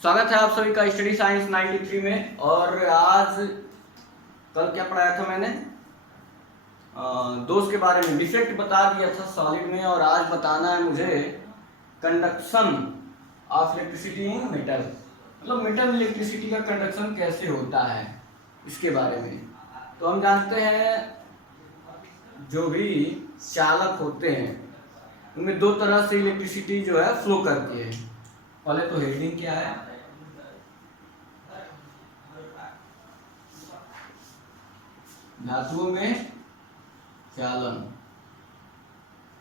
स्वागत है आप सभी का स्टडी साइंस 93 में। और आज कल क्या पढ़ाया था मैंने, दोष के बारे में डिफेक्ट बता दिया था सॉलिड में, और आज बताना है मुझे conduction of electricity in metal, मतलब मेटल इलेक्ट्रिसिटी का कंडक्शन कैसे होता है इसके बारे में। तो हम जानते हैं जो भी चालक होते हैं उनमें दो तरह से इलेक्ट्रिसिटी जो है फ्लो करती है। पहले तो हेडिंग क्या है, धातुओं में चालन,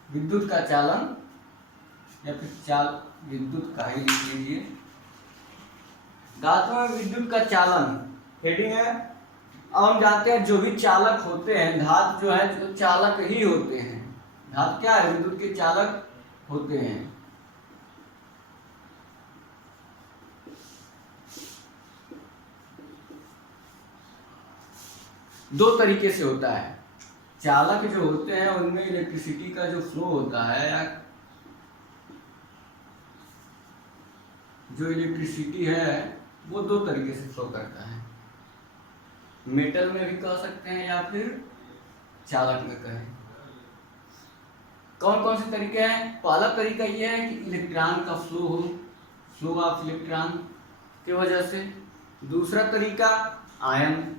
विद्युत का चालन या फिर विद्युत का ही लिख लीजिए। धातुओं में विद्युत का चालन हेडिंग है। अब हम जानते हैं जो भी चालक होते हैं, धातु जो है जो चालक ही होते हैं। धातु क्या है, विद्युत के चालक होते हैं। दो तरीके से होता है। चालक जो होते हैं उनमें इलेक्ट्रिसिटी का जो फ्लो होता है, या जो इलेक्ट्रिसिटी है वो दो तरीके से फ्लो करता है। मेटल में भी कह सकते हैं या फिर चालक में कहें। कौन कौन से तरीके हैं? पहला तरीका ये है कि इलेक्ट्रॉन का फ्लो हो, फ्लो ऑफ इलेक्ट्रॉन की वजह से। दूसरा तरीका आयन,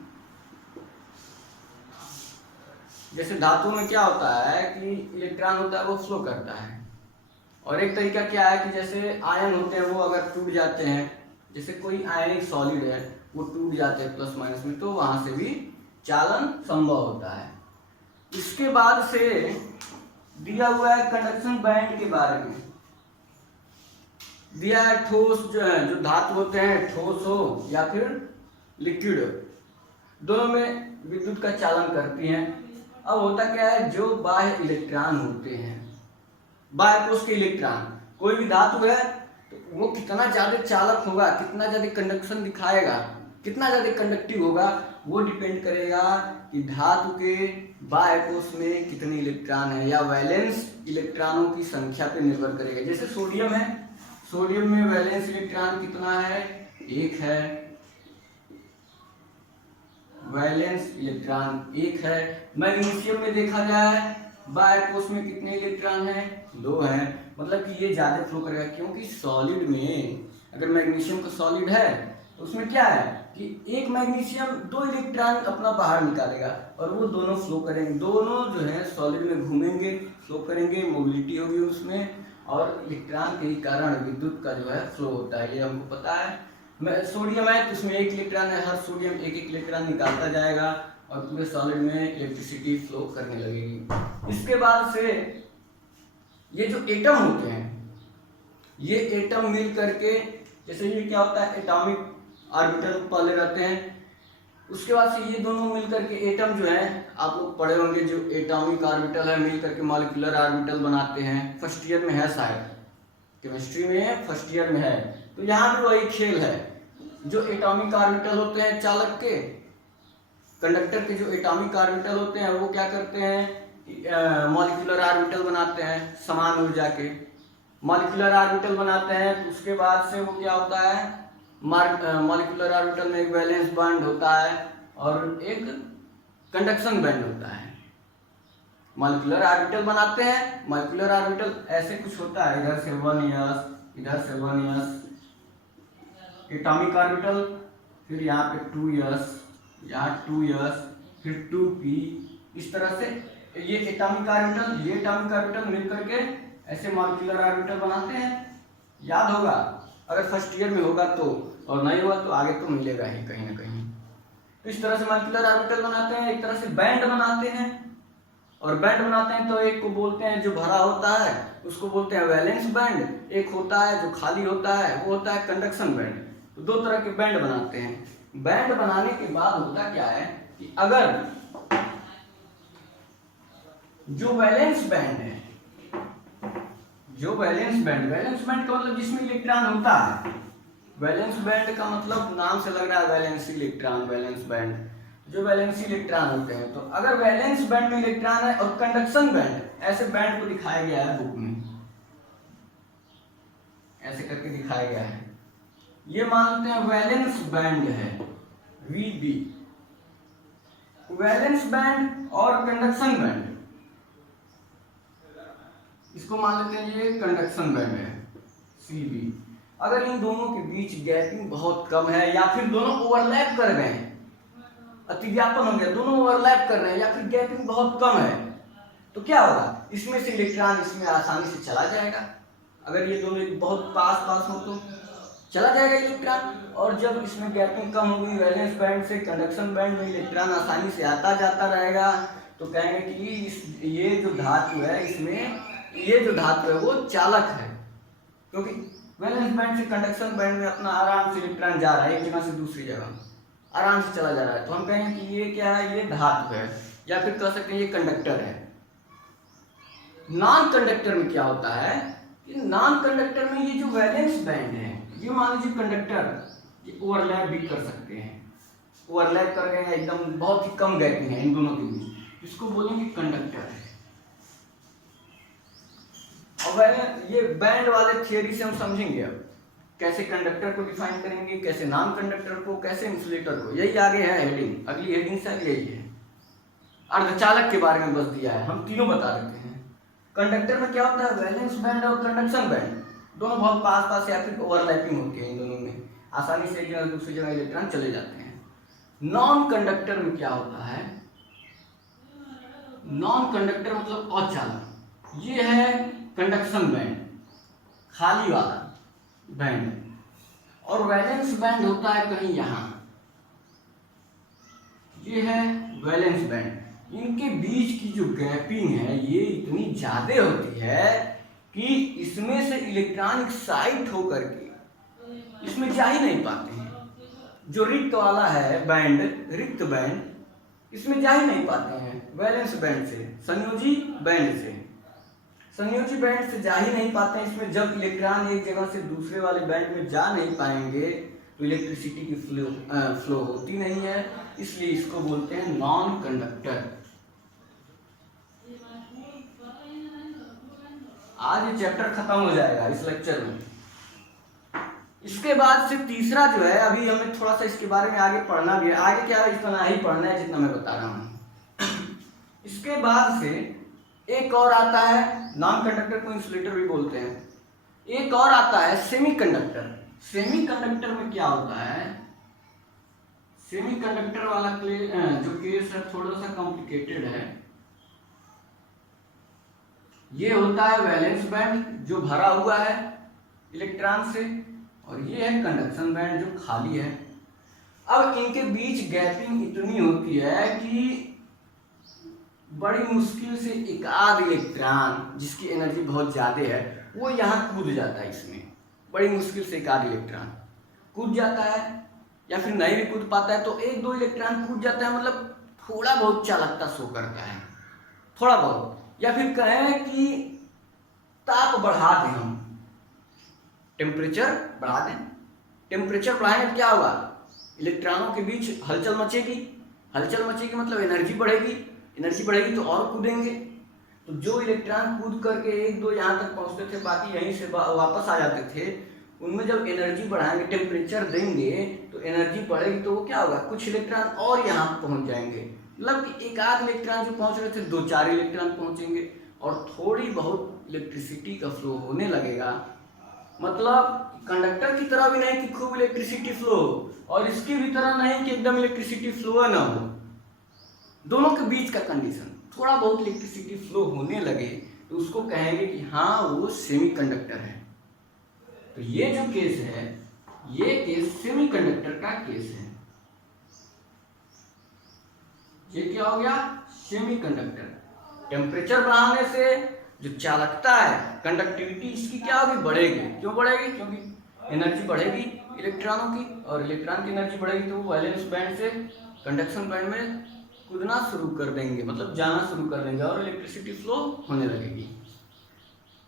जैसे धातु में क्या होता है कि इलेक्ट्रॉन होता है वो फ्लो करता है। और एक तरीका क्या है कि जैसे आयन होते हैं वो अगर टूट जाते हैं, जैसे कोई आयनिक सॉलिड है वो टूट जाते हैं प्लस माइनस में, तो वहां से भी चालन संभव होता है। इसके बाद से दिया हुआ है कंडक्शन बैंड के बारे में। दिया है ठोस जो है, जो धातु होते हैं ठोस हो या फिर लिक्विड हो, दोनों में विद्युत का चालन करती हैं। अब होता क्या है, जो बाह्य इलेक्ट्रॉन होते हैं, बाह्य कोश के इलेक्ट्रॉन, कोई भी धातु है तो वो कितना ज्यादा चालक होगा, कितना ज्यादा कंडक्शन दिखाएगा, कितना ज्यादा कंडक्टिव होगा, वो डिपेंड करेगा कि धातु के बाह्य कोश में कितने इलेक्ट्रॉन है, या वैलेंस इलेक्ट्रॉनों की संख्या पे निर्भर करेगा। जैसे सोडियम है, सोडियम में वैलेंस इलेक्ट्रॉन कितना है, 1 है। वैलेंस इलेक्ट्रॉन 1 है। मैग्नीशियम में देखा जाए बाह्य कोश में कितने इलेक्ट्रॉन हैं, 2 हैं। मतलब कि ये ज्यादा फ्लो करेगा, क्योंकि सॉलिड में अगर मैग्नीशियम का सॉलिड है तो उसमें क्या है कि एक मैग्नीशियम 2 इलेक्ट्रॉन अपना बाहर निकालेगा और वो दोनों फ्लो करेंगे, दोनों जो है सॉलिड में घूमेंगे, फ्लो करेंगे, मोबिलिटी होगी उसमें, और इलेक्ट्रॉन के ही कारण विद्युत का जो है फ्लो होता है। ये हमको पता है। सोडियम है तो उसमें 1 इलेक्ट्रॉन है, हर सोडियम 1 इलेक्ट्रॉन निकालता जाएगा और पूरे सॉलिड में इलेक्ट्रिसिटी फ्लो करने लगेगी। इसके बाद से ये जो एटम होते हैं, ये एटम मिल करके, जैसे ये क्या होता है, एटॉमिक ऑर्बिटल पहले रहते हैं, उसके बाद से ये दोनों मिल करके एटम जो है, आप लोग पढ़े होंगे, जो एटॉमिक ऑर्बिटल है मिल करके मॉलिक्यूलर ऑर्बिटल बनाते हैं। फर्स्ट ईयर में है, शायद केमिस्ट्री में फर्स्ट ईयर में है। तो यहाँ भी वही खेल है, जो एटॉमिक ऑर्बिटल होते हैं चालक के, कंडक्टर के जो एटॉमिक ऑर्बिटल होते हैं वो क्या करते हैं, मॉलिक्यूलर ऑर्बिटल बनाते हैं, समान ऊर्जा के मॉलिक्यूलर ऑर्बिटल बनाते हैं। तो उसके बाद से वो क्या होता है, मॉलिक्यूलर ऑर्बिटल में एक वैलेंस बॉन्ड होता है और एक कंडक्शन बॉन्ड होता है। मॉलिक्यूलर ऑर्बिटल बनाते हैं, मॉलिक्यूलर ऑर्बिटल ऐसे कुछ होता है, इधर से 1s, इधर से 1s, एटॉमिक ऑर्बिटल, फिर यहाँ पे 2s, यहाँ 2s, फिर 2p, इस तरह से ये एटॉमिक ऑर्बिटल, ये एटॉमिक ऑर्बिटल मिल करके ऐसे मॉलिक्यूलर ऑर्बिटल बनाते हैं। याद होगा अगर फर्स्ट ईयर में होगा तो, और नहीं हुआ तो आगे तो मिलेगा ही कहीं ना कहीं। तो इस तरह से मॉलिक्यूलर ऑर्बिटल बनाते हैं, एक तरह से बैंड बनाते हैं। और बैंड बनाते हैं तो एक को बोलते हैं जो भरा होता है उसको बोलते हैं वैलेंस बैंड, एक होता है जो खाली होता है वो होता है कंडक्शन बैंड। तो दो तरह के बैंड बनाते हैं। बैंड बनाने के बाद होता क्या है कि अगर जो वैलेंस बैंड है, जो वैलेंस बैंड का मतलब जिसमें इलेक्ट्रॉन होता है, वैलेंस बैंड का मतलब नाम से लग रहा है वैलेंसी इलेक्ट्रॉन, वैलेंस बैंड, जो वैलेंसी इलेक्ट्रॉन होते हैं। तो अगर वैलेंस बैंड में इलेक्ट्रॉन है और कंडक्शन बैंड, ऐसे बैंड को दिखाया गया है बुक में, ऐसे करके दिखाया गया है। ये मान लेते हैं वैलेंस बैंड है VB, वैलेंस बैंड और कंडक्शन बैंड, इसको मान लेते हैं ये कंडक्शन बैंड है CB। अगर इन दोनों के बीच गैपिंग बहुत कम है या फिर दोनों ओवरलैप कर रहे हैं, अतिव्यापन हो गया, दोनों ओवरलैप कर रहे हैं या फिर गैपिंग बहुत कम है, तो क्या होगा, इसमें से इलेक्ट्रॉन इसमें आसानी से चला जाएगा। अगर ये दोनों बहुत पास पास हो तो चला जाएगा इलेक्ट्रॉन, और जब इसमें गैपिंग कम होगी वैलेंस बैंड से कंडक्शन बैंड में इलेक्ट्रॉन आसानी से आता जाता रहेगा, तो कहेंगे कि ये जो धातु है इसमें ये जो धातु है वो चालक है, क्योंकि वैलेंस बैंड से कंडक्शन बैंड में अपना आराम से इलेक्ट्रॉन जा रहा है, एक जगह से दूसरी जगह आराम से चला जा रहा है, तो हम कहेंगे कि ये क्या है, ये धातु है, या फिर कह सकते हैं ये कंडक्टर है। नॉन कंडक्टर में क्या होता है कि नॉन कंडक्टर में ये जो वैलेंस बैंड है, ये मान लीजिए कंडक्टर ये ओवरलैप भी कर सकते हैं, ओवरलैप कर गए एकदम बहुत ही कम गैपिंग है इन दोनों के बीच, इसको बोलेंगे कंडक्टर है। और ये बैंड वाले थियरी से हम समझेंगे अब कैसे कंडक्टर को डिफाइन करेंगे, कैसे नॉन कंडक्टर को, कैसे इंसुलेटर को, यही आगे है हेडिंग, अगली हेडिंग से यही है। अर्धचालक के बारे में बस दिया है, हम तीनों बता देते हैं। कंडक्टर में क्या होता है, वैलेंस बैंड और कंडक्शन बैंड दोनों बहुत पास पास या फिर ओवरलैपिंग होती है, इन दोनों में आसानी से एक जगह दूसरी जगह इलेक्ट्रॉन चले जाते हैं। नॉन कंडक्टर में क्या होता है, नॉन कंडक्टर मतलब अचालक, ये है कंडक्शन बैंड, खाली वाला बैंड, और वैलेंस बैंड होता है कहीं यहाँ, ये है वैलेंस बैंड। इनके बीच की जो गैपिंग है ये इतनी ज्यादा होती है कि इसमें से इलेक्ट्रॉन एक्साइट होकर के इसमें जा ही नहीं पाते हैं। जो रिक्त वाला है बैंड, रिक्त बैंड, इसमें जा ही नहीं पाते हैं वैलेंस बैंड से, संयोजी बैंड से, संयोजी बैंड से जा ही नहीं पाते हैं। इसमें जब इलेक्ट्रॉन एक जगह से दूसरे वाले बैंड में जा नहीं पाएंगे तो इलेक्ट्रिसिटी की फ्लो होती नहीं है, इसलिए इसको बोलते हैं नॉन कंडक्टर। आज ये चैप्टर खत्म हो जाएगा इस लेक्चर में। इसके बाद से तीसरा जो है, अभी हमें थोड़ा सा इसके बारे में आगे पढ़ना भी है, आगे क्या है इतना ही पढ़ना है जितना मैं बता रहा हूँ। इसके बाद से एक और आता है, नॉन कंडक्टर को इंसुलेटर भी बोलते हैं, एक और आता है सेमीकंडक्टर। सेमीकंडक्टर में क्या होता है, सेमीकंडक्टर वाला जो केस है थोड़ा सा कॉम्प्लिकेटेड है। ये होता है वैलेंस बैंड जो भरा हुआ है इलेक्ट्रॉन से, और ये है कंडक्शन बैंड जो खाली है। अब इनके बीच गैपिंग इतनी होती है कि बड़ी मुश्किल से एक आध इलेक्ट्रॉन जिसकी एनर्जी बहुत ज्यादा है वो यहाँ कूद जाता है, इसमें बड़ी मुश्किल से एक आध इलेक्ट्रॉन कूद जाता है, या फिर नहीं भी कूद पाता है तो एक दो इलेक्ट्रॉन कूद जाता है, मतलब थोड़ा बहुत चालकता शो करता है, थोड़ा बहुत। या फिर कहें कि ताप बढ़ा दें, हम टेम्परेचर बढ़ा दें, टेम्परेचर बढ़ाने में क्या होगा, इलेक्ट्रॉनों के बीच हलचल मचेगी, हलचल मचेगी मतलब एनर्जी बढ़ेगी, एनर्जी बढ़ेगी तो और कूदेंगे, तो जो इलेक्ट्रॉन कूद करके एक दो यहाँ तक पहुँचते थे बाकी यहीं से वापस आ जाते थे, उनमें जब एनर्जी बढ़ाएंगे, टेम्परेचर देंगे तो एनर्जी बढ़ेगी, तो वो क्या होगा, कुछ इलेक्ट्रॉन और यहाँ पहुँच जाएंगे, मतलब कि एक आध इलेक्ट्रॉन जो पहुँच रहे थे दो चार इलेक्ट्रॉन पहुँचेंगे और थोड़ी बहुत इलेक्ट्रिसिटी का फ्लो होने लगेगा। मतलब कंडक्टर की तरह भी नहीं कि खूब इलेक्ट्रिसिटी फ्लो हो, और इसकी भी तरह नहीं कि एकदम इलेक्ट्रिसिटी फ्लो ना हो, दोनों के बीच का कंडीशन, थोड़ा बहुत इलेक्ट्रिसिटी फ्लो होने लगे तो उसको कहेंगे कि हाँ वो सेमीकंडक्टर है। तो ये जो केस है ये केस सेमीकंडक्टर का केस है। ये क्या हो गया, सेमीकंडक्टर। टेम्परेचर बढ़ाने से जो चालकता है, कंडक्टिविटी इसकी क्या होगी, बढ़ेगी। क्यों बढ़ेगी, क्योंकि एनर्जी बढ़ेगी इलेक्ट्रॉनों की, और इलेक्ट्रॉन की एनर्जी बढ़ेगी तो वो वैलेंस बैंड से कंडक्शन बैंड में कूदना शुरू कर देंगे, मतलब जाना शुरू कर देंगे और इलेक्ट्रिसिटी फ्लो होने लगेगी।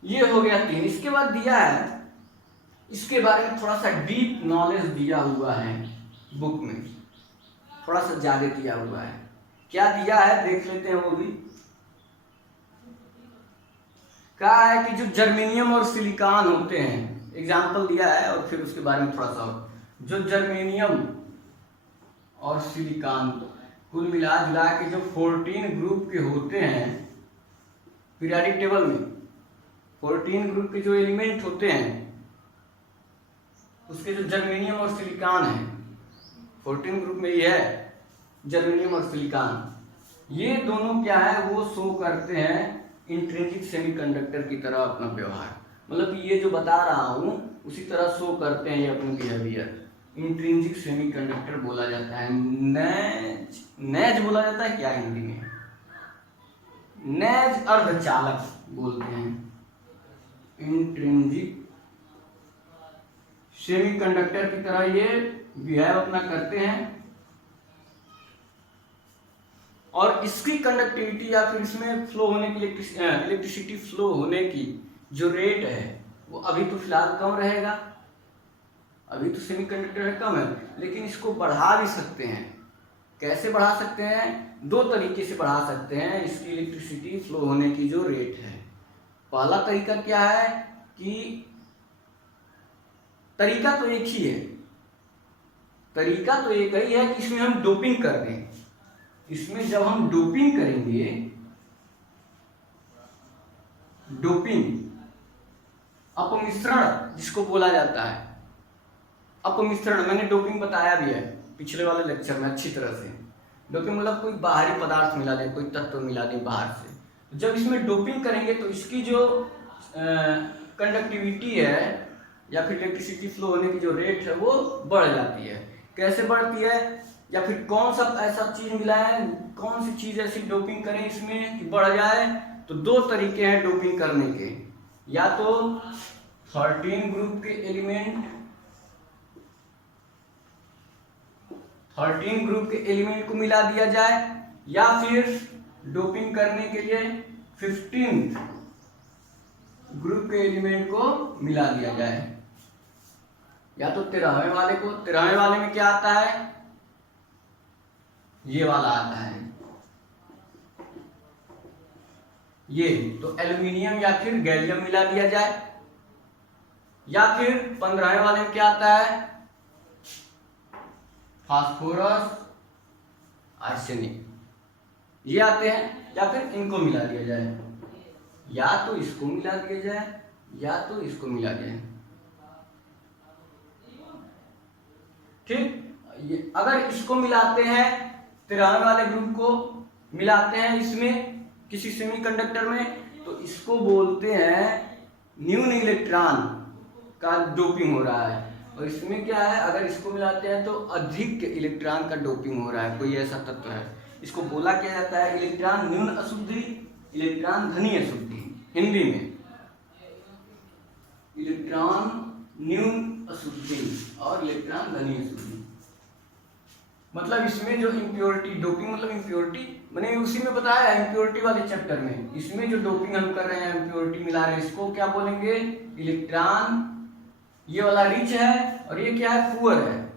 ये हो गया 3। इसके बाद दिया है, इसके बारे में थोड़ा सा डीप नॉलेज दिया हुआ है बुक में, थोड़ा सा ज्यादा दिया हुआ है। क्या दिया है देख लेते हैं वो भी। कहा है कि जो जर्मेनियम और सिलिकॉन होते हैं, एग्जाम्पल दिया है और फिर उसके बारे में थोड़ा सा और। जो जर्मेनियम और सिलिकॉन कुल मिला जुला के जो 14 ग्रुप के होते हैं पीरियोडिक टेबल में, 14 ग्रुप के जो एलिमेंट होते हैं उसके जो जर्मेनियम और सिलिकॉन है, 14 ग्रुप में ये है जर्मेनियम और सिलिकॉन, ये दोनों क्या है वो शो करते हैं इंट्रिंसिक सेमीकंडक्टर की तरह अपना व्यवहार। मतलब कि ये जो बता रहा हूँ उसी तरह शो करते हैं ये अपने बिहेवियर। इंट्रिंसिक सेमीकंडक्टर बोला जाता है। नेज बोला जाता है क्या हिंदी में? नेज अर्धचालक बोलते हैं। इंट्रिंसिक सेमीकंडक्टर की तरह ये बिहेव अपना करते हैं और इसकी कंडक्टिविटी या फिर इसमें फ्लो होने की इलेक्ट्रिसिटी फ्लो होने की जो रेट है वो अभी तो फिलहाल कम रहेगा, अभी तो सेमीकंडक्टर है कम है, लेकिन इसको बढ़ा भी सकते हैं। कैसे बढ़ा सकते हैं? दो तरीके से बढ़ा सकते हैं इसकी इलेक्ट्रिसिटी फ्लो होने की जो रेट है। पहला तरीका क्या है कि तरीका तो एक ही है, तरीका तो एक ही है कि इसमें हम डोपिंग कर दें। इसमें जब हम डोपिंग करेंगे, डोपिंग अपमिश्रण जिसको बोला जाता है, अपमिश्रण मैंने डोपिंग बताया भी है पिछले वाले लेक्चर में अच्छी तरह से। डोपिंग मतलब कोई बाहरी पदार्थ मिला दे, कोई तत्व मिला दे बाहर से। जब इसमें डोपिंग करेंगे तो इसकी जो कंडक्टिविटी है या फिर इलेक्ट्रिसिटी फ्लो होने की जो रेट है वो बढ़ जाती है। कैसे बढ़ती है या फिर कौन सा ऐसा चीज मिला है, कौन सी चीज ऐसी डोपिंग करें इसमें कि बढ़ जाए? तो दो तरीके हैं डोपिंग करने के, या तो 13 ग्रुप के एलिमेंट, 13 ग्रुप के एलिमेंट को मिला दिया जाए, या फिर डोपिंग करने के लिए 15 ग्रुप के एलिमेंट को मिला दिया जाए। या तो 13वें वाले को, 13वें वाले में क्या आता है? ये वाला आता है, ये तो एल्यूमिनियम या फिर गैलियम मिला दिया जाए। या फिर 15वें वाले में क्या आता है? फास्फोरस, आर्सेनिक, ये आते हैं। या फिर इनको मिला दिया जाए, या तो इसको मिला दिया जाए या तो इसको मिला दिया जाए। ठीक, अगर इसको मिलाते हैं 13वें वाले ग्रुप को मिलाते हैं इसमें किसी सेमीकंडक्टर में, तो इसको बोलते हैं न्यून इलेक्ट्रॉन का डोपिंग हो रहा है। और इसमें क्या है, अगर इसको मिलाते हैं तो अधिक इलेक्ट्रॉन का डोपिंग हो रहा है, कोई ऐसा तत्व है। इसको बोला क्या जाता है? इलेक्ट्रॉन न्यून अशुद्धि, इलेक्ट्रॉन धनी अशुद्धि। हिंदी में इलेक्ट्रॉन न्यून अशुद्धि और इलेक्ट्रॉन धनी अशुद्धि। मतलब इसमें जो इम्प्योरिटी, डोपिंग मतलब इम्प्योरिटी, मैंने उसी में बताया है इम्प्योरिटी वाले चैप्टर में। इसमें जो डोपिंग हम कर रहे हैं, इम्प्योरिटी मिला रहे हैं, इसको क्या बोलेंगे? इलेक्ट्रॉन, ये वाला रिच है और ये क्या है? पुअर है।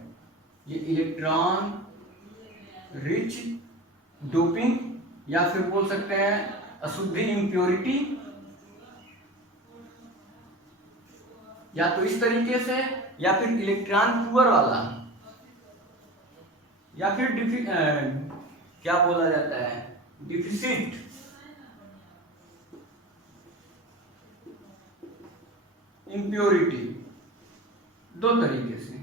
ये इलेक्ट्रॉन रिच डोपिंग, या फिर बोल सकते हैं अशुद्धि इम्प्योरिटी, या तो इस तरीके से, या फिर इलेक्ट्रॉन पुअर वाला, या फिर क्या बोला जाता है? Deficit impurity. दो तरीके से।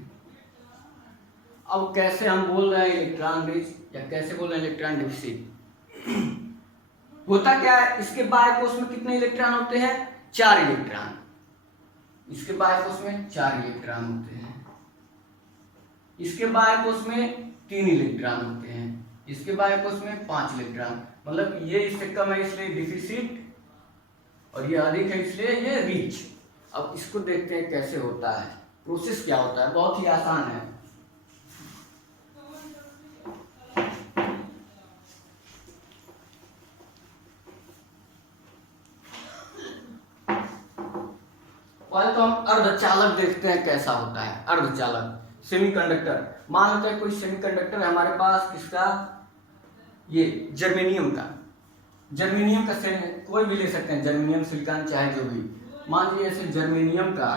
अब कैसे हम बोल रहे हैं इलेक्ट्रॉन रिच या कैसे बोल रहे हैं इलेक्ट्रॉन डिफिसिट? होता क्या है, इसके बाह्य कोश में कितने इलेक्ट्रॉन होते हैं? 4 इलेक्ट्रॉन। इसके बाह्य कोश में 4 इलेक्ट्रॉन होते हैं। इसके बाह्य कोश में 3 इलेक्ट्रॉन होते हैं। इसके बाह्य कोश में 5 इलेक्ट्रॉन। मतलब ये इससे कम है इसलिए डिफिसिट, और ये अधिक है इसलिए ये रिच। अब इसको देखते हैं कैसे होता है, प्रोसेस क्या होता है। बहुत ही आसान है। पहले तो हम अर्धचालक देखते हैं कैसा होता है। अर्धचालक सेमीकंडक्टर, मान लेते हैं कोई सेमीकंडक्टर है हमारे पास, किसका? ये जर्मेनियम का। जर्मेनियम का कोई भी ले सकते हैं, जर्मेनियम, सिलिकॉन, चाहे जो भी। मान लीजिए ऐसे जर्मेनियम का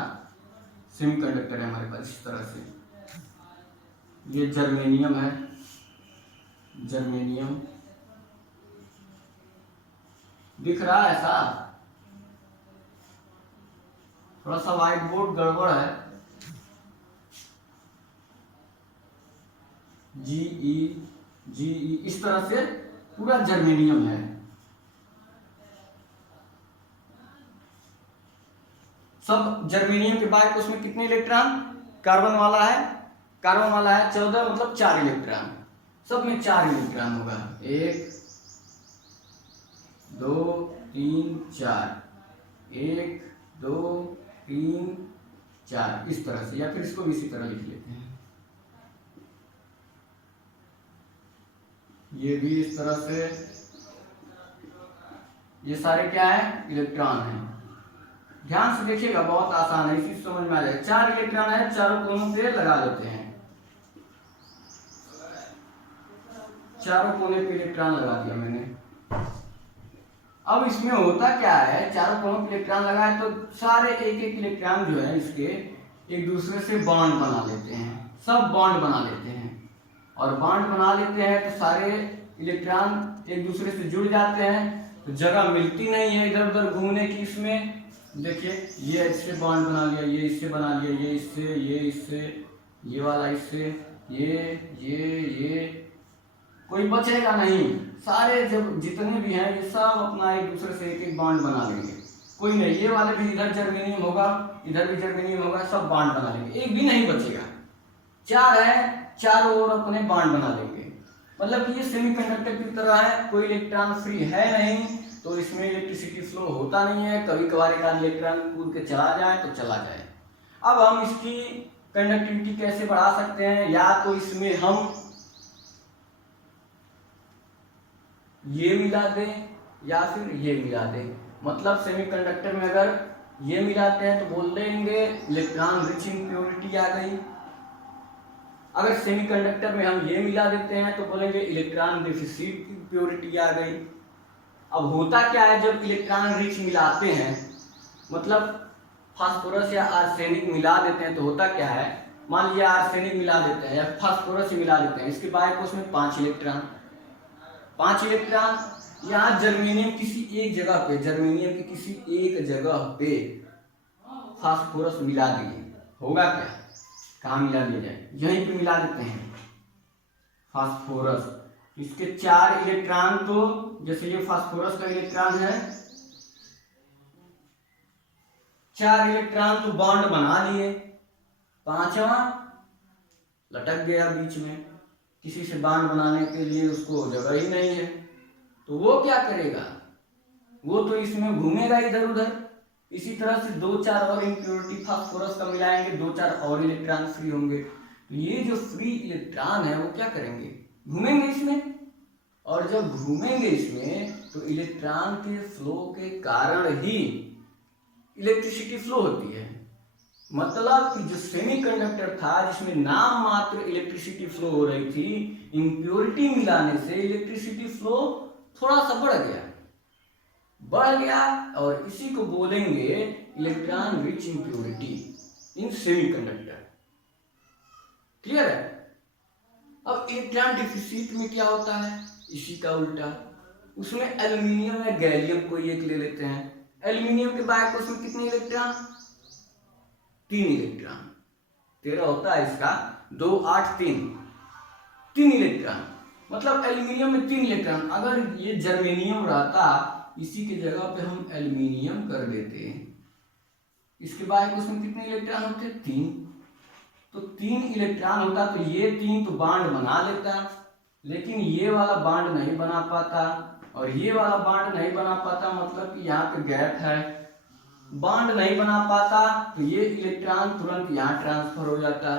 सेमीकंडक्टर है हमारे पास इस तरह से। ये जर्मेनियम है, जर्मेनियम दिख रहा है साहब, थोड़ा सा व्हाइट बोर्ड गड़बड़ है। जी इस तरह से पूरा जर्मेनियम है। सब जर्मेनियम के बाद उसमें कितने इलेक्ट्रॉन? कार्बन वाला है 14, मतलब 4 इलेक्ट्रॉन, सब में 4 इलेक्ट्रॉन होगा। 1 2 3 4, 1 2 3 4 इस तरह से, या फिर इसको इसी तरह लिख लेते हैं। ये भी इस तरह से, ये सारे क्या है? इलेक्ट्रॉन है। ध्यान से देखिएगा, बहुत आसान है, इसी समझ में आ जाएगा। 4 इलेक्ट्रॉन है, चारों कोनों पे लगा देते हैं। चारों कोने पे इलेक्ट्रॉन लगा दिया मैंने। अब इसमें होता क्या है, चारों कोनों पे इलेक्ट्रॉन लगाए तो सारे एक एक इलेक्ट्रॉन जो है इसके एक दूसरे से बॉन्ड बना लेते हैं, सब बॉन्ड बना लेते हैं। और बॉन्ड बना लेते हैं तो सारे इलेक्ट्रॉन एक दूसरे से जुड़ जाते हैं, तो जगह मिलती नहीं है इधर उधर घूमने की। इसमें देखिए, ये इससे बॉन्ड बना लिया, ये इससे बना लिया, ये इससे, ये वाला इससे, ये कोई बचेगा नहीं। सारे जब जितने भी हैं ये सब अपना एक दूसरे से एक एक बॉन्ड बना लेंगे, कोई नहीं। ये वाले भी इधर जर्मेनियम होगा, इधर भी जर्मेनियम होगा, सब बॉन्ड बना लेंगे, एक भी नहीं बचेगा। 4 है, चारों ओर अपने बॉन्ड बना लेंगे। मतलब कि ये सेमीकंडक्टर की तरह है, कोई इलेक्ट्रॉन फ्री है नहीं, तो इसमें इलेक्ट्रिसिटी फ्लो होता नहीं है। कभी कभार एक इलेक्ट्रॉन कूद के चला जाए तो चला जाए। अब हम इसकी कंडक्टिविटी कैसे बढ़ा सकते हैं? या तो इसमें हम ये मिला दें या फिर ये मिला दें। मतलब सेमीकंडक्टर में अगर ये मिलाते हैं तो बोल देंगे इलेक्ट्रॉन रिच इम्प्योरिटी आ गई। अगर सेमीकंडक्टर में हम ये मिला देते हैं तो बोलेंगे इलेक्ट्रॉन डेफिसिट इम्प्योरिटी आ गई। अब होता क्या है, जब इलेक्ट्रॉन रिच मिलाते हैं, मतलब फास्फोरस या आर्सेनिक मिला देते हैं, तो होता क्या है, मान लिया आर्सेनिक मिला देते हैं या फास्फोरस मिला देते हैं, इसके बाद उसमें 5 इलेक्ट्रॉन, यहाँ जर्मेनियम किसी एक जगह पे, जर्मेनियम की किसी एक जगह पे फास्फोरस मिला दिए, होगा क्या? कहाँ मिला दिया जाए? यहीं पे मिला देते हैं फास्फोरस। इसके 4 इलेक्ट्रॉन, तो जैसे ये फास्फोरस का इलेक्ट्रॉन है, 4 इलेक्ट्रॉन तो बॉन्ड बना लिए, 5वां लटक गया बीच में, किसी से बॉन्ड बनाने के लिए उसको जगह ही नहीं है, तो वो क्या करेगा? वो तो इसमें घूमेगा इधर उधर। इसी तरह से 2-4 और इम्प्योरिटी फास्फोरस का मिलाएंगे, 2-4 और इलेक्ट्रॉन फ्री होंगे। तो ये जो फ्री इलेक्ट्रॉन है वो क्या करेंगे? घूमेंगे इसमें, और जब घूमेंगे इसमें तो इलेक्ट्रॉन के फ्लो के कारण ही इलेक्ट्रिसिटी फ्लो होती है। मतलब कि जो सेमीकंडक्टर था जिसमें नाम मात्र इलेक्ट्रिसिटी फ्लो हो रही थी, इम्प्योरिटी मिलाने से इलेक्ट्रिसिटी फ्लो थोड़ा सा बढ़ गया, और इसी को बोलेंगे इलेक्ट्रॉन रिच इम्प्योरिटी इन सेमीकंडक्टर। क्लियर है? अब इलेक्ट्रॉन डेफिसिट में क्या होता है? इसी का उल्टा, उसमें एल्यूमिनियम या गैलियम कोई एक ले लेते हैं। एल्यूमिनियम के बाद उसमें कितने इलेक्ट्रॉन? 3 इलेक्ट्रॉन। 13 होता है इसका, 2 8 3 इलेक्ट्रॉन। मतलब एल्यूमिनियम में 3 इलेक्ट्रॉन। अगर ये जर्मेनियम रहता, इसी के जगह पे हम एल्यूमिनियम कर देते, इसके बाद उसमें कितने इलेक्ट्रॉन होते? 3। तो 3 इलेक्ट्रॉन होता, तो ये 3 तो बॉन्ड बना लेता, लेकिन ये वाला बॉन्ड नहीं बना पाता और ये वाला बॉन्ड नहीं बना पाता। मतलब कि यहाँ पे गैप है, बॉन्ड नहीं बना पाता, तो ये इलेक्ट्रॉन तुरंत यहाँ ट्रांसफर हो जाता,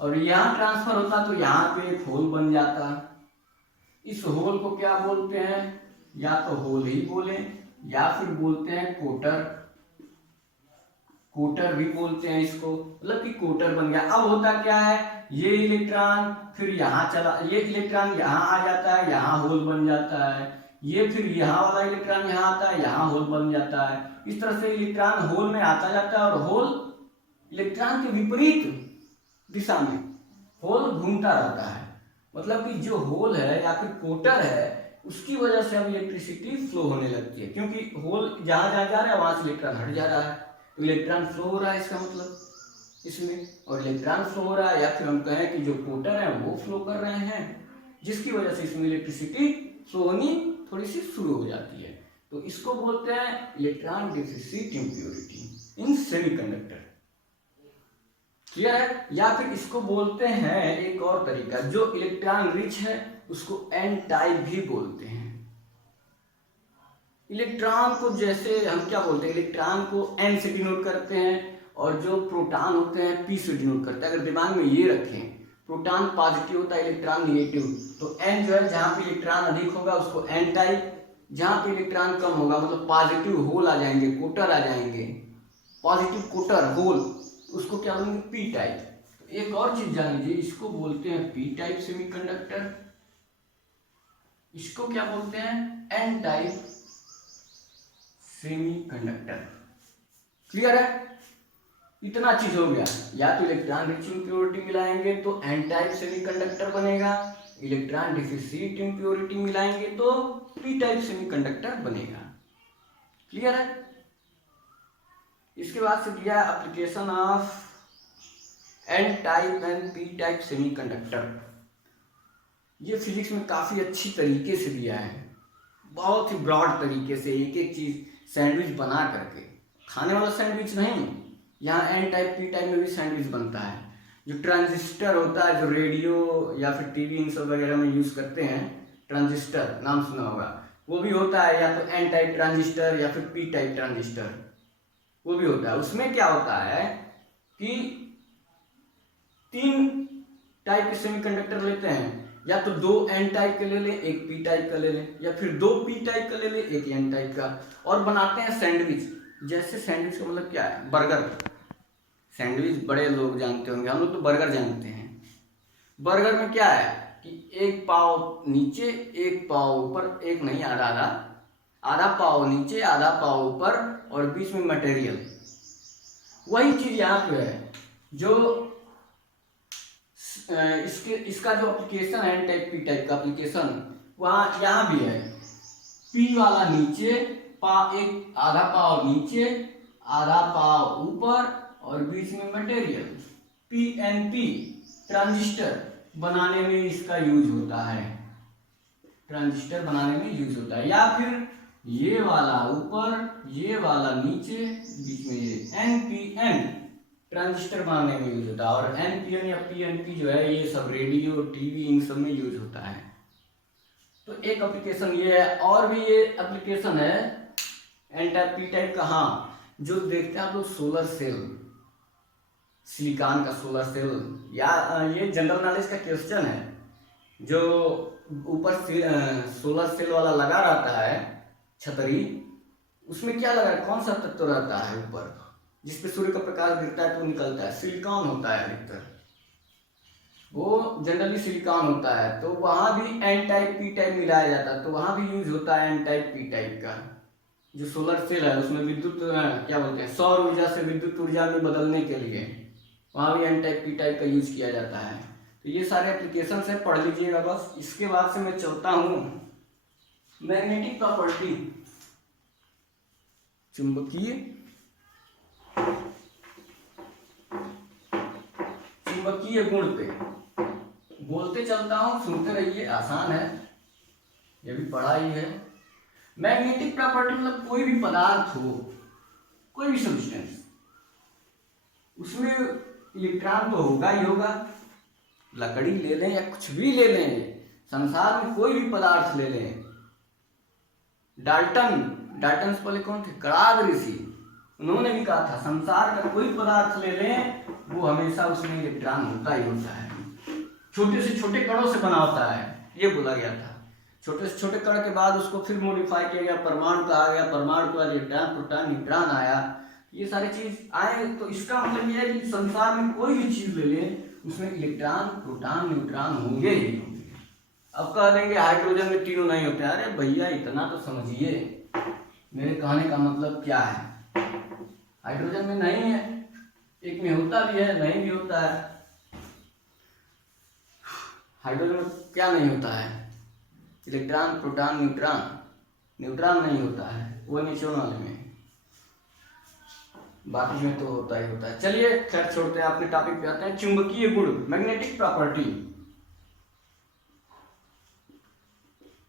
और यहाँ ट्रांसफर होता तो यहाँ पे एक होल बन जाता। इस होल को क्या बोलते हैं? या तो होल ही बोले या फिर बोलते हैं कोटर, कोटर भी बोलते हैं इसको। मतलब कि कोटर बन गया। अब होता क्या है, ये इलेक्ट्रॉन फिर यहाँ चला, ये इलेक्ट्रॉन यहाँ आ जाता है, यहाँ होल बन जाता है, ये फिर यहाँ वाला इलेक्ट्रॉन यहाँ आता है, यहाँ होल बन जाता है। इस तरह से इलेक्ट्रॉन होल में आता जाता है और होल इलेक्ट्रॉन के विपरीत दिशा में होल घूमता रहता है। मतलब कि जो होल है या फिर कोटर है उसकी वजह से अब इलेक्ट्रिसिटी फ्लो होने लगती है, क्योंकि होल जहां जहां जा रहा है वहां से इलेक्ट्रॉन हट जा रहा है, तो इलेक्ट्रॉन फ्लो हो रहा है इसका मतलब इसमें, और इलेक्ट्रॉन फ्लो हो रहा है या फिर हम कहें कि जो कोटर है वो फ्लो कर रहे हैं, जिसकी वजह से इसमें इलेक्ट्रिसिटी फ्लो होनी थोड़ी सी शुरू हो जाती है। तो इसको बोलते हैं इलेक्ट्रॉन डिफिसिट इम्प्योरिटी इन सेमीकंडक्टर। क्लियर है? या फिर इसको बोलते हैं एक और तरीका, जो इलेक्ट्रॉन रिच है उसको एन टाइप भी बोलते हैं। इलेक्ट्रॉन को जैसे हम क्या बोलते हैं, इलेक्ट्रॉन को एन से डिनोट करते हैं और जो प्रोटॉन होते हैं पी से डिनोट करते हैं। अगर दिमाग में ये रखें, प्रोटॉन पॉजिटिव होता है, इलेक्ट्रॉन निगेटिव, तो एन जो है जहां पे इलेक्ट्रॉन अधिक होगा उसको एन टाइप, जहां पे इलेक्ट्रॉन कम होगा मतलब पॉजिटिव होल आ जाएंगे, कोटर आ जाएंगे, पॉजिटिव कोटर होल, उसको क्या बोलेंगे, पी टाइप। तो एक और चीज जान लीजिए, इसको बोलते हैं पी टाइप सेमीकंडक्टर, इसको क्या बोलते हैं, एन टाइप सेमीकंडक्टर। क्लियर है? इतना चीज हो गया, या तो इलेक्ट्रॉन रिच इम्प्योरिटी मिलाएंगे तो एन टाइप सेमीकंडक्टर बनेगा, इलेक्ट्रॉन डिफिसिट इम्प्योरिटी मिलाएंगे तो पी टाइप सेमीकंडक्टर बनेगा। क्लियर है? इसके बाद से दिया application of N type and P type semiconductor. ये फिजिक्स में काफी अच्छी तरीके से दिया है, बहुत ही ब्रॉड तरीके से, एक एक चीज सैंडविच बना करके, खाने वाला सैंडविच नहीं, यहाँ एन टाइप पी टाइप में भी सैंडविच बनता है। जो ट्रांजिस्टर होता है, जो रेडियो या फिर टीवी इन सब वगैरह में यूज करते हैं, ट्रांजिस्टर नाम सुना होगा, वो भी होता है, या तो एन टाइप ट्रांजिस्टर या फिर पी टाइप ट्रांजिस्टर, वो भी होता है। उसमें क्या होता है कि 3 टाइप के सेमीकंडक्टर लेते हैं, या तो 2 एन टाइप के ले लें, एक पी टाइप का ले लें, या फिर 2 पी टाइप का ले लें, एक एन टाइप का, और बनाते हैं सैंडविच। जैसे सैंडविच का मतलब क्या है, बर्गर। सैंडविच बड़े लोग जानते होंगे, हम लोग तो बर्गर जानते हैं। बर्गर में क्या है कि एक पाव नीचे एक पाव ऊपर, एक नहीं आधा आधा, आधा पाव नीचे आधा पाव ऊपर और बीच में मटेरियल। वही चीज यहाँ पे है, जो इसका जो एप्लीकेशन है एन टाइप पी टाइप का एप्लीकेशन, वहाँ यहाँ भी है। पी वाला नीचे एक आधा पाव नीचे आधा पाव ऊपर और बीच में मटेरियल। पीएनपी ट्रांजिस्टर बनाने में इसका यूज होता है, ट्रांजिस्टर बनाने में यूज होता है। या फिर ये वाला ऊपर ये वाला नीचे बीच में ये एनपीएन ट्रांजिस्टर बनाने में यूज होता है। और एनपीएन या पीएनपी जो है ये सब रेडियो टीवी इन सब में यूज होता है। तो एक एप्लीकेशन ये है, और भी ये एप्लीकेशन है एन टाइप पी टाइप का। हाँ, जो देखते हैं आप लोग सोलर सेल, सिलिकॉन का सोलर सेल, या ये जनरल नॉलेज का क्वेश्चन है, जो ऊपर सोलर सेल वाला लगा रहता है छतरी, उसमें क्या लगा, कौन सा तत्व रहता है ऊपर जिसपे सूर्य का प्रकाश गिरता है तो निकलता है, सिलिकॉन होता है अधिकतर, वो जनरली सिलिकॉन होता है। तो वहां भी एन टाइप पी टाइप मिलाया जाता है, तो वहां भी यूज होता है एन टाइप पी टाइप का। जो सोलर सेल है उसमें विद्युत क्या बोलते हैं, सौर ऊर्जा से विद्युत ऊर्जा में बदलने के लिए वहां भी एन टाइप पी टाइप का यूज किया जाता है। तो ये सारे एप्लीकेशन है, पढ़ लीजिएगा बस। इसके बाद से मैं चलता हूँ मैग्नेटिक प्रॉपर्टी, चुंबकीय गुण पे बोलते चलता हूँ, सुनते रहिए, आसान है, ये भी पढ़ा ही है। मैग्नेटिक प्रॉपर्टी मतलब कोई भी पदार्थ हो, कोई भी सब्सटेंस, उसमें इलेक्ट्रॉन तो होगा ही होगा। लकड़ी ले लें या कुछ भी ले लें, संसार में कोई भी पदार्थ ले लें, डाल्टन से पहले कौन थे, कड़ाग ऋषि, उन्होंने भी कहा था संसार का कोई पदार्थ ले लें वो हमेशा उसमें इलेक्ट्रॉन होता ही होता है, छोटे से छोटे कणों से बना होता है, ये बोला गया था। छोटे से छोटे कण के बाद उसको फिर मॉडिफाई किया गया, परमाणु कहा गया, परमाणु के बाद इलेक्ट्रॉन, प्रोटॉन, न्यूट्रॉन आया, ये सारी चीज आए। तो इसका मतलब ये है कि संसार में कोई भी चीज ले लें उसमें इलेक्ट्रॉन, प्रोटॉन, न्यूट्रॉन होंगे ही होंगे। अब कह देंगे हाइड्रोजन में तीनों नहीं होते, अरे भैया इतना तो समझिए, मेरे कहने का मतलब क्या है, हाइड्रोजन में नहीं है, एक में होता भी है, नहीं भी होता है। हाइड्रोजन में क्या नहीं होता है? Electron, proton, neutron. न्यूट्रॉन नहीं होता है, वो नीचे वाले में, बाकी में तो होता ही होता है। चलिए खैर छोड़ते हैं, अपने टॉपिक पे आते हैं। चुंबकीय गुण, मैग्नेटिक प्रॉपर्टी।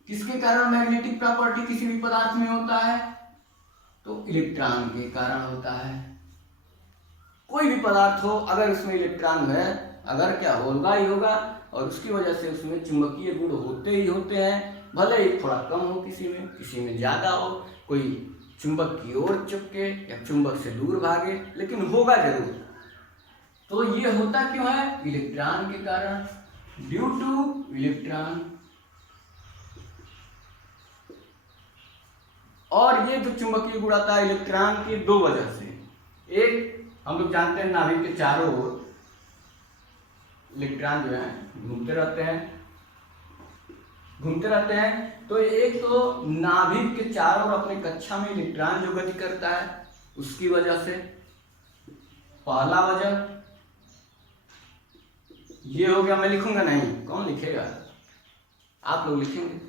किसके कारण मैग्नेटिक प्रॉपर्टी किसी भी पदार्थ में होता है? तो इलेक्ट्रॉन के कारण होता है। कोई भी पदार्थ हो, अगर उसमें इलेक्ट्रॉन है, अगर क्या होगा ही होगा, और उसकी वजह से उसमें चुंबकीय गुण होते ही होते हैं। भले ही थोड़ा कम हो किसी में ज्यादा हो, कोई चुंबक की ओर चिपके या चुंबक से दूर भागे, लेकिन होगा जरूर। तो ये होता क्यों है? इलेक्ट्रॉन के कारण, ड्यू टू इलेक्ट्रॉन। और ये जो चुंबकीय गुण आता है इलेक्ट्रॉन की दो वजह से। एक, हम लोग जानते हैं नाभिक के चारों ओर इलेक्ट्रॉन जो है घूमते रहते हैं। तो एक तो नाभिक के चारों ओर अपने कक्षा में इलेक्ट्रॉन जो गति करता है, उसकी वजह से पहला वजह ये हो गया। मैं लिखूंगा नहीं, कौन लिखेगा? आप लोग लिखेंगे।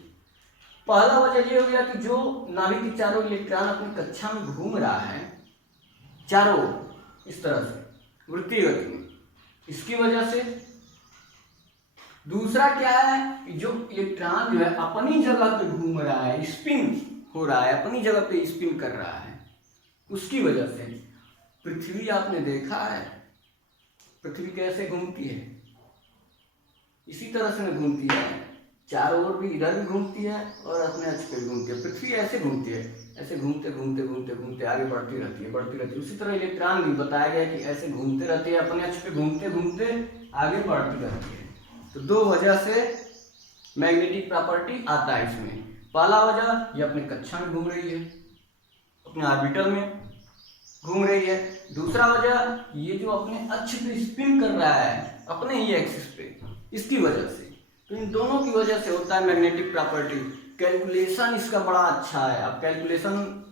पहला वजह ये हो गया कि जो नाभिक के चारों इलेक्ट्रॉन अपनी कक्षा में घूम रहा है चारों ओर इस तरह से वृत्तीय गति में, इसकी वजह से। दूसरा क्या है कि जो इलेक्ट्रॉन जो है अपनी जगह पे घूम रहा है, स्पिन हो रहा है, अपनी जगह पे स्पिन कर रहा है, उसकी वजह से। पृथ्वी आपने देखा है, पृथ्वी कैसे घूमती है? इसी तरह से घूमती है, चारों ओर भी, इधर भी घूमती है और अपने अक्ष पे घूमती है। पृथ्वी ऐसे घूमती है, ऐसे घूमते घूमते घूमते घूमते आगे बढ़ती रहती है। उसी तरह इलेक्ट्रॉन भी बताया गया कि ऐसे घूमते रहते हैं, अपने अक्ष पे घूमते घूमते आगे बढ़ती रहती है। तो दो वजह से मैग्नेटिक प्रॉपर्टी आता है इसमें। पहला वजह, ये अपने कक्षा में घूम रही है, अपने ऑर्बिटल में घूम रही है। दूसरा वजह, ये जो अपने अक्ष पे स्पिन कर रहा है, अपने ही एक्सिस पे, इसकी वजह से। तो इन दोनों की वजह से होता है मैग्नेटिक प्रॉपर्टी। कैलकुलेशन इसका बड़ा अच्छा है। अब कैलकुलेशन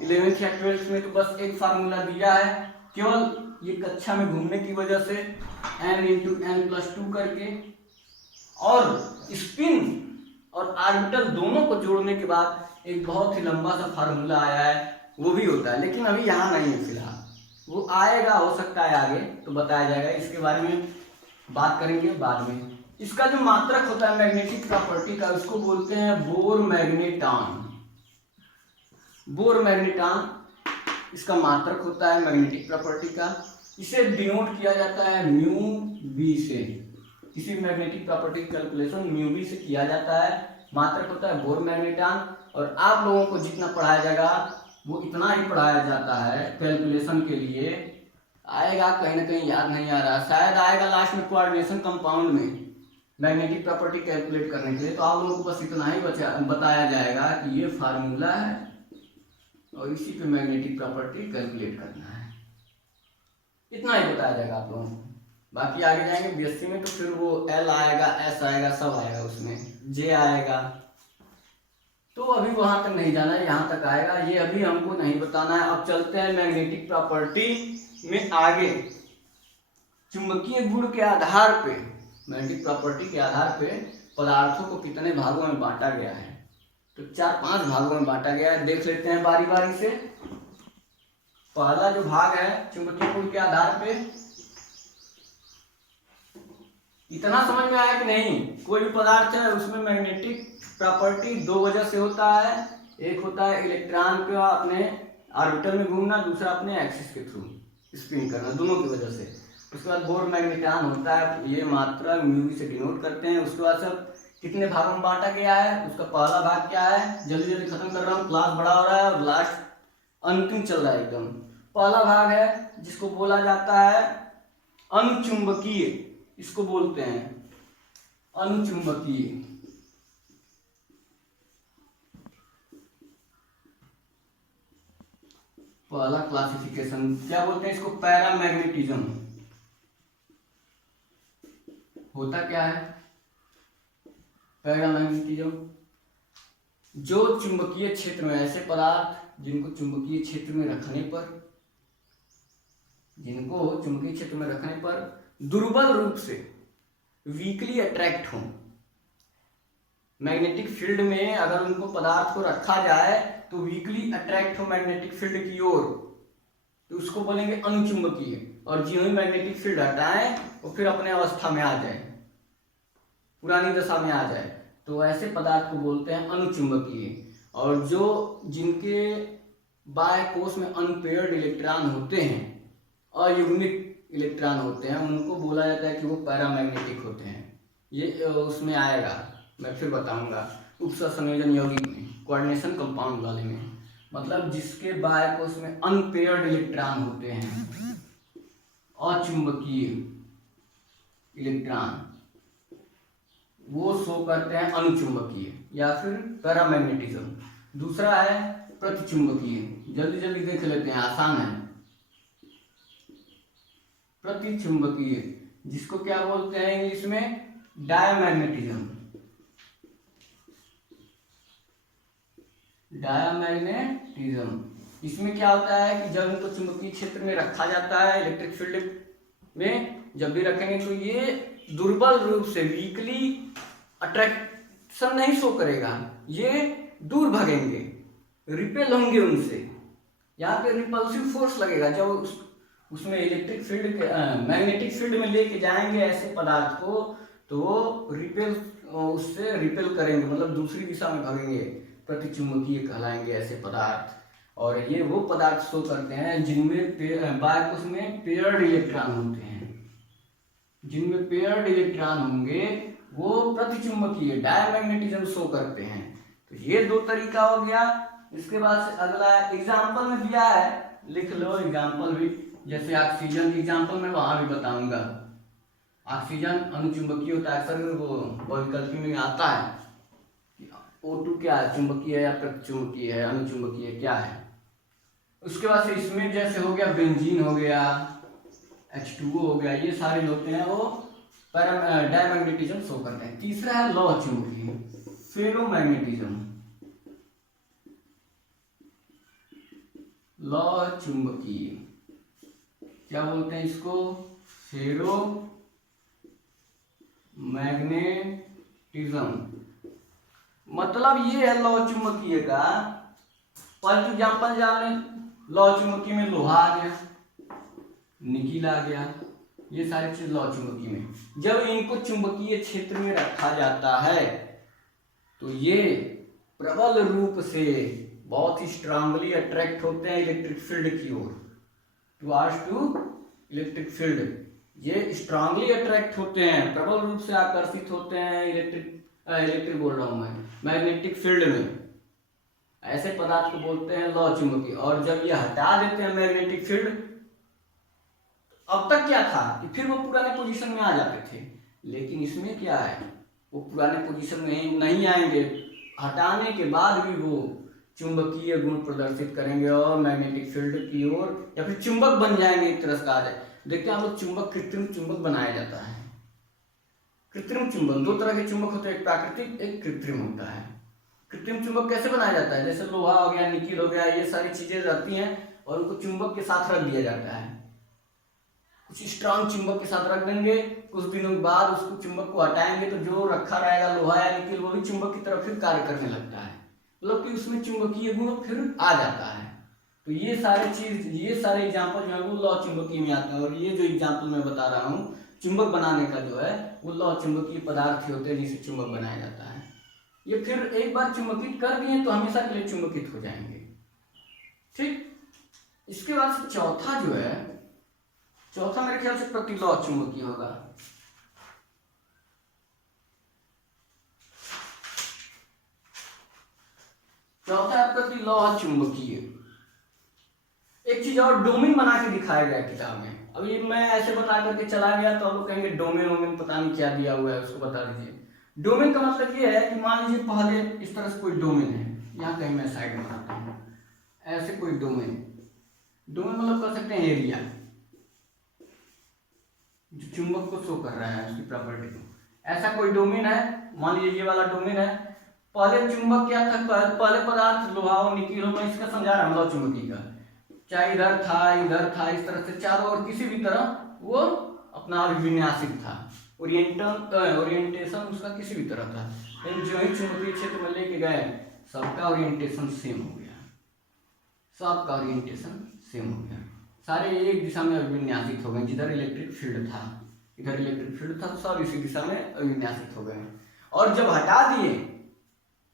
11th या 12th में तो बस एक फार्मूला दिया है, केवल ये कक्षा में घूमने की वजह से n × n+2 करके, और स्पिन और ऑर्बिटल दोनों को जोड़ने के बाद एक बहुत ही लंबा सा फार्मूला आया है, वो भी होता है, लेकिन अभी यहाँ नहीं है फिलहाल। वो आएगा, हो सकता है आगे तो बताया जाएगा, इसके बारे में बात करेंगे बाद में। इसका जो मात्रक होता है मैग्नेटिक प्रॉपर्टी का, उसको बोलते हैं बोर मैग्नेटॉन। बोर मैग्नेटॉन इसका मात्रक होता है मैग्नेटिक प्रॉपर्टी का। इसे डिनोट किया जाता है म्यू बी से। किसी मैग्नेटिक प्रॉपर्टी की कैलकुलेशन म्यू बी से किया जाता है। मात्रक होता है बोर मैग्नेटॉन। और आप लोगों को जितना पढ़ाया जाएगा वो इतना ही पढ़ाया जाता है कैलकुलेशन के लिए। आएगा कहीं ना कहीं, याद नहीं आ रहा, शायद आएगा लास्ट में कोऑर्डिनेशन कंपाउंड में मैग्नेटिक प्रॉपर्टी कैलकुलेट करने के लिए। तो आप लोगों को बस इतना ही बताया जाएगा कि ये फार्मूला है और इसी पे मैग्नेटिक प्रॉपर्टी कैलकुलेट करना है, इतना ही बताया जाएगा आप लोगों को। बाकी आगे जाएंगे बीएससी में तो फिर वो एल आएगा, एस आएगा, सब आएगा, उसमें जे आएगा। तो अभी वहां तक नहीं जाना है, यहाँ तक आएगा, ये अभी हमको नहीं बताना है। अब चलते हैं मैग्नेटिक प्रॉपर्टी में आगे। चुंबकीय गुण के आधार पे, मैग्नेटिक प्रॉपर्टी के आधार पे पदार्थों को कितने भागों में बांटा गया है, तो 4-5 भागों में बांटा गया है। देख लेते हैं बारी बारी से। पहला जो भाग है चुंबकीय गुण के आधार पे, इतना समझ में आया कि नहीं? कोई भी पदार्थ है उसमें मैग्नेटिक प्रॉपर्टी दो वजह से होता है। एक होता है इलेक्ट्रॉन का अपने ऑर्बिटल में घूमना, दूसरा अपने एक्सिस के थ्रू स्पिन करना, दोनों की वजह से। उसके बाद बोर मैग्नेटॉन होता है, ये मात्रा म्यू से डिनोट करते हैं। उसके बाद सब कितने भागों में बांटा गया है, उसका पहला भाग क्या है, जल्दी जल्दी खत्म कर रहा हूँ, क्लास बड़ा हो रहा है और लास्ट अंतिम चल रहा है एकदम। पहला भाग है जिसको बोला जाता है अनुचुंबकीय, इसको बोलते हैं अनुचुंबकीय। पहला क्लासिफिकेशन क्या बोलते हैं इसको, पैरामैग्नेटिज्म। होता क्या है पैरामैग्नेटिज्म? जो चुंबकीय क्षेत्र में, ऐसे पदार्थ जिनको चुंबकीय क्षेत्र में रखने पर जिनको चुंबकीय क्षेत्र में रखने पर दुर्बल रूप से वीकली अट्रैक्ट हों। मैग्नेटिक फील्ड में अगर उनको पदार्थ को रखा जाए तो वीकली अट्रैक्ट हो मैग्नेटिक फील्ड की ओर, तो उसको बोलेंगे अनुचुंबकीय। और ज्यों ही मैग्नेटिक फील्ड हटाएं वो फिर अपने अवस्था में आ जाए, पुरानी दशा में आ जाए, तो ऐसे पदार्थ को बोलते हैं अनुचुंबकीय। और जो जिनके बाह्य कोश में अनपेयर्ड इलेक्ट्रॉन होते हैं, अयुग्मित इलेक्ट्रॉन होते हैं, उनको बोला जाता है कि वो पैरामैग्नेटिक होते हैं। ये उसमें आएगा, मैं फिर बताऊंगा उपसंयोजन यौगिक में, कोऑर्डिनेशन कंपाउंड वाले में। मतलब जिसके बाह्य कोश में अनपेयर्ड इलेक्ट्रॉन होते हैं, अचुंबकीय इलेक्ट्रॉन, वो शो करते हैं अनुचुंबकीय या फिर पैरामैग्नेटिज्म। दूसरा है प्रतिचुंबकीय, जल्दी जल्दी देख लेते हैं, आसान है। प्रतिचुंबकीय जिसको क्या बोलते हैं इंग्लिश में, डायमैग्नेटिज्म। डायमैग्नेटिज्म इसमें क्या होता है कि जब इनको चुंबकीय क्षेत्र में रखा जाता है, इलेक्ट्रिक फील्ड में जब भी रखेंगे तो ये दुर्बल रूप से वीकली अट्रैक्शन नहीं शो करेगा, ये दूर भागेंगे, रिपेल होंगे उनसे। यहाँ पे रिपल्सिव फोर्स लगेगा जब उसमें इलेक्ट्रिक फील्ड के मैग्नेटिक फील्ड में लेके जाएंगे ऐसे पदार्थ को, तो वो रिपेल उससे रिपेल करेंगे, मतलब दूसरी दिशा में भागेंगे, प्रतिचुंबकीय कहलाएंगे ऐसे पदार्थ। और ये वो पदार्थ शो करते हैं जिनमें बाह्य कोश में पेयर्ड इलेक्ट्रॉन होते हैं। जिनमें पेयर्ड इलेक्ट्रॉन होंगे वो प्रतिचुंबकीय डायमैग्नेटिज्म शो करते हैं। तो ये दो तरीका हो गया। इसके बाद से अगला एग्जाम्पल में दिया है, लिख लो एग्जाम्पल भी, जैसे ऑक्सीजन की एग्जाम्पल में वहां भी बताऊंगा। ऑक्सीजन अनुचुंबकीय होता है, अक्सर वो बहुविकल्पी में आता है O2 क्या है, चुंबकीय है या प्रतिचुंबकीय है, अनुचुंबकीय क्या है। उसके बाद से इसमें जैसे हो गया बेंजीन हो गया, H2O हो गया, ये सारे होते हैं वो डायमैग्नेटिज्म शो करते हैं। तीसरा है लौह चुंबकीय, फेरोमैग्नेटिज्म। लौह चुंबकीय क्या बोलते हैं इसको, फेरोमैग्नेटिज्म। मतलब ये है लौह चुंबकीय का। फॉर एग्जाम्पल जान लें, लौह चुंबकीय में लोहा आ गया, निकिल आ गया, ये सारी चीज लौह चुंबकीय में। जब इनको चुंबकीय क्षेत्र में रखा जाता है तो ये प्रबल रूप से बहुत ही स्ट्रांगली अट्रैक्ट होते हैं इलेक्ट्रिक फील्ड की ओर, टू इलेक्ट्रिक फील्ड। ये स्ट्रांगली अट्रैक्ट होते हैं, प्रबल रूप से आकर्षित होते हैं इलेक्ट्रिक बोल रहा हूं मैं, मैग्नेटिक फील्ड में। ऐसे पदार्थ को बोलते हैं लौह चुंबकीय। और जब ये हटा देते हैं मैग्नेटिक फील्ड, अब तक क्या था कि फिर वो पुराने पोजीशन में आ जाते थे, लेकिन इसमें क्या है, वो पुराने पोजीशन में नहीं आएंगे, हटाने के बाद भी वो चुंबकीय गुण प्रदर्शित करेंगे और मैग्नेटिक फील्ड की ओर या फिर चुंबक बन जाएंगे, एक तरह से कहा जाए। देखते हैं हम लोग चुंबक, कृत्रिम चुंबक बनाया जाता है। कृत्रिम चुंबक, दो तरह के चुंबक होते हैं, एक प्राकृतिक एक कृत्रिम होता है। कृत्रिम चुंबक कैसे बनाया जाता है, जैसे लोहा हो गया, निकिल हो गया, ये सारी चीजें रहती हैं और उनको चुंबक के साथ रख दिया जाता है। कुछ स्ट्रांग चुंबक के साथ रख देंगे, कुछ दिनों के बाद उसको चुंबक को हटाएंगे तो जो रखा रहेगा लोहा या निकिल वो भी चुंबक की तरफ फिर कार्य करने लगता है, मतलब कि उसमें चुंबकीय गुण फिर आ जाता है। तो ये सारे चीज, ये सारे एग्जाम्पल जो है वो लौह चुंबकीय में आते हैं। और ये जो एग्जाम्पल मैं बता रहा हूँ चुंबक बनाने का जो है वो लौह चुंबकीय पदार्थ होते हैं जिसे चुंबक बनाया जाता है। ये फिर एक बार चुंबकित कर दिए तो हमेशा के लिए चुंबकित हो जाएंगे। ठीक, इसके बाद से चौथा जो है, चौथा मेरे ख्याल से प्रतिलौह चुंबकीय होगा। चौथा है प्रतिलौह चुंबकीय। एक चीज और डोमेन बना के दिखाया गया किताब में। अभी मैं ऐसे बता करके चला गया तो आप लोग कहेंगे डोमेन वोमेन पता नहीं क्या दिया हुआ है, उसको बता दीजिए। डोमेन का मतलब ये है कि मान लीजिए पहले इस तरह से कोई डोमेन है, यहाँ कहीं मैं साइड में बनाता हूँ, ऐसे कोई डोमेन, डोमेन मतलब कर सकते हैं एरिया जो चुंबक को शो कर रहा है उसकी प्रॉपर्टी को। ऐसा कोई डोमेन है, मान लीजिए ये वाला डोमेन है। पहले चुंबक क्या था, पहले पदार्थ लोहा हो, निकिल हो, मैं इसका समझा रहा हूँ लौह चुंबकीय का। चाहे इधर था, इस तरह से चारों ओर किसी भी तरह वो अपना अभिविन्यासित था, ओरिएंटेशन उसका किसी भी तरह था। लेकिन जो ही चुंबकीय क्षेत्र में लेके गए सबका ओरिएंटेशन सेम हो गया, सबका ओरिएंटेशन सेम हो गया, सारे एक दिशा में अभिविन्यासित हो गए। जिधर इलेक्ट्रिक फील्ड था, इधर इलेक्ट्रिक फील्ड था, तो सब इसी दिशा में अभिविन्यासित हो गए। और जब हटा दिए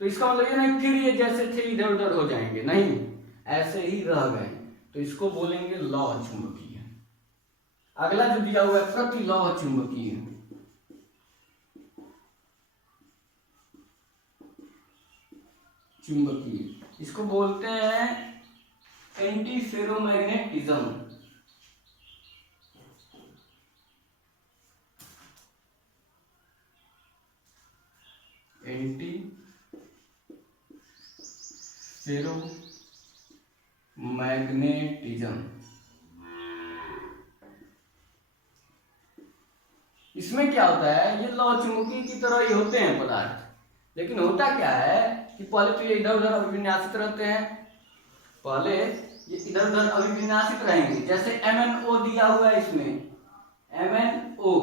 तो इसका मतलब ये नहीं फिर ये जैसे थे इधर उधर हो जाएंगे, नहीं, ऐसे ही रह गए। तो इसको बोलेंगे लौह चुंबकीय। अगला जो दिया हुआ है प्रतिलौह चुंबकीय। चुंबकीय इसको बोलते हैं एंटी फेरोमैग्नेटिज्म। Anti ferromagnetism. इसमें क्या होता है, ये लौह चुंबकीय की तरह ही होते हैं पदार्थ, लेकिन होता क्या है कि पहले तो ये इधर उधर अभिविन्यासित रहते हैं, पहले ये इधर उधर अभिविन्यासित रहेंगे। जैसे MnO दिया हुआ है, इसमें MnO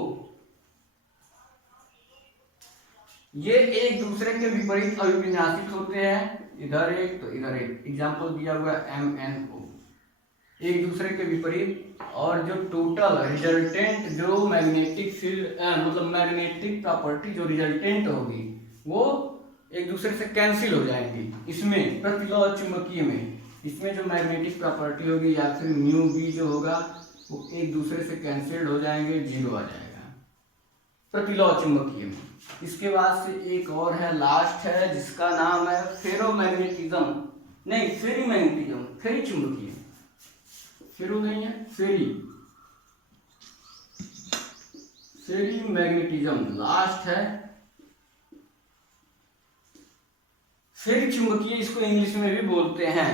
ये एक दूसरे के विपरीत अभिविन्यासित होते हैं, इधर एक तो इधर एक। एग्जाम्पल दिया हुआ है MnO, एक दूसरे के विपरीत। और जो टोटल रिजल्टेंट जो मैग्नेटिक फील्ड मतलब मैग्नेटिक प्रॉपर्टी जो रिजल्टेंट होगी वो एक दूसरे से कैंसिल हो जाएंगी। इसमें प्रतिलौह चुंबकीय में इसमें जो मैग्नेटिक प्रॉपर्टी होगी या फिर म्यू बी जो होगा वो एक दूसरे से कैंसिल हो जाएंगे, जीरो आ जाएगा प्रतिलौह चुंबकीय में। इसके बाद से एक और है, लास्ट है, जिसका नाम है फेरोमैग्नेटिज्म, नहीं फेरीमैग्नेटिज्म, फेरी चुंबकीय, फेरो नहीं है, फेरी मैग्नेटिज्म लास्ट है। फेरी चुंबकीय इसको इंग्लिश में भी बोलते हैं।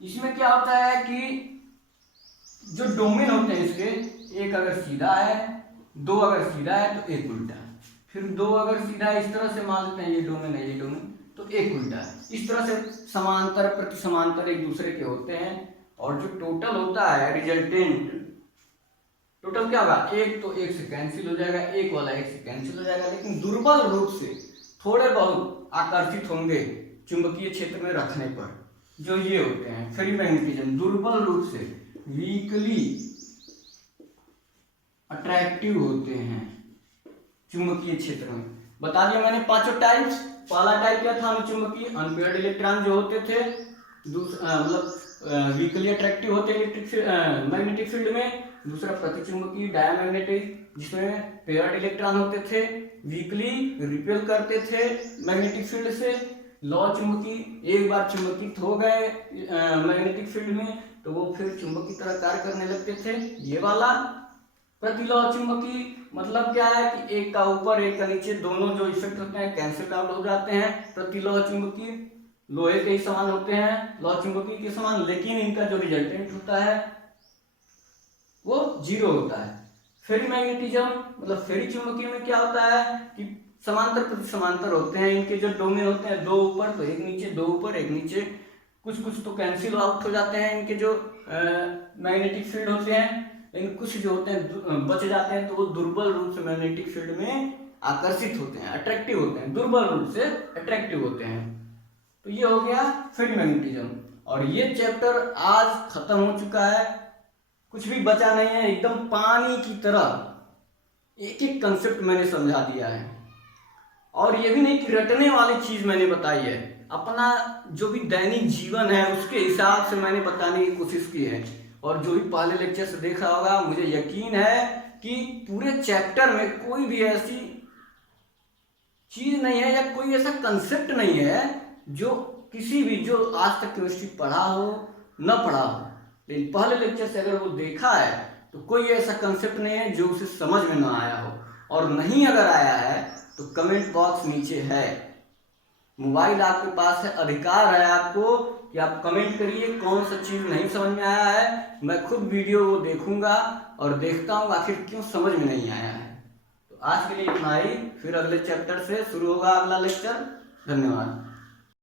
इसमें क्या होता है कि जो डोमेन होते हैं इसके, एक अगर सीधा है, दो अगर सीधा है तो एक उल्टा, फिर दो अगर सीधा है, इस तरह से मान लेते हैं ये डोमेन है, ये डोमेन, तो एक उल्टा है। इस तरह से समांतर प्रति समांतर एक दूसरे के होते हैं। और जो टोटल होता है रिजल्टेंट, टोटल क्या होगा, एक तो एक से कैंसिल हो जाएगा, एक वाला एक से कैंसिल हो जाएगा, लेकिन दुर्बल रूप से थोड़े बहुत आकर्षित होंगे चुंबकीय क्षेत्र में रखने पर, जो ये होते हैं फेरीमैग्नेटिज्म, दुर्बल रूप से वीकली अट्रैक्टिव होते हैं चुंबकीय क्षेत्र में। बता दिया मैंने पांचों टाइप्स। पहला टाइप क्या था, चुंबकीय अनपेयर्ड इलेक्ट्रॉन जो होते थे, मतलब वीकली अट्रैक्टिव होते इलेक्ट्रिक मैग्नेटिक फील्ड में। दूसरा प्रतिचुंबकीय डायमैग्नेटिक, जिसमें पेयर्ड इलेक्ट्रॉन होते थे, वीकली रिपेल करते थे मैग्नेटिक फील्ड से। लौह चुंबकीय एक बार चुंबकित हो गए मैग्नेटिक फील्ड में तो वो फिर चुंबक की तरह कार्य करने लगते थे, ये वाला। प्रतिलौह चुंबकीय मतलब क्या है कि एक का ऊपर एक का नीचे, दोनों जो इफेक्ट होते हैं कैंसिल आउट हो जाते हैं। प्रतिलौह चुंबकीय लोहे के ही समान होते हैं, लौह चुंबकीय के समान, लेकिन इनका जो रिजल्टेंट होता है वो जीरो होता है। फेरीमैग्नेटिज्म मतलब फेरी चुंबकीय में क्या होता है कि समांतर प्रति समांतर होते हैं, इनके जो डोमेन होते हैं, दो ऊपर तो एक नीचे, दो ऊपर एक नीचे, कुछ कुछ तो कैंसिल आउट हो जाते हैं इनके जो मैग्नेटिक फील्ड होते हैं, लेकिन कुछ जो होते हैं बच जाते हैं, तो वो दुर्बल रूप से मैग्नेटिक फील्ड में आकर्षित होते हैं, अट्रैक्टिव होते हैं, दुर्बल रूप से अट्रैक्टिव होते हैं। तो ये हो गया फेरीमैग्नेटिज्म। और ये चैप्टर आज खत्म हो चुका है, कुछ भी बचा नहीं है, एकदम पानी की तरह एक एक कंसेप्ट मैंने समझा दिया है। और ये भी नहीं कि रटने वाली चीज मैंने बताई है, अपना जो भी दैनिक जीवन है उसके हिसाब से मैंने बताने की कोशिश की है। और जो भी पहले लेक्चर से देखा होगा, मुझे यकीन है कि पूरे चैप्टर में कोई भी ऐसी चीज नहीं है या कोई ऐसा कंसेप्ट नहीं है जो किसी भी जो आज तक केमिस्ट्री पढ़ा हो न पढ़ा हो, लेकिन पहले लेक्चर से अगर वो देखा है तो कोई ऐसा कंसेप्ट नहीं है जो उसे समझ में ना आया हो। और नहीं अगर आया है तो कमेंट बॉक्स नीचे है, मोबाइल आपके पास है, अधिकार है आपको कि आप कमेंट करिए कौन सा चीज नहीं समझ में आया है। मैं खुद वीडियो वो देखूंगा और देखता हूँ आखिर क्यों समझ में नहीं आया है। तो आज के लिए इतना ही, फिर अगले चैप्टर से शुरू होगा अगला लेक्चर। धन्यवाद।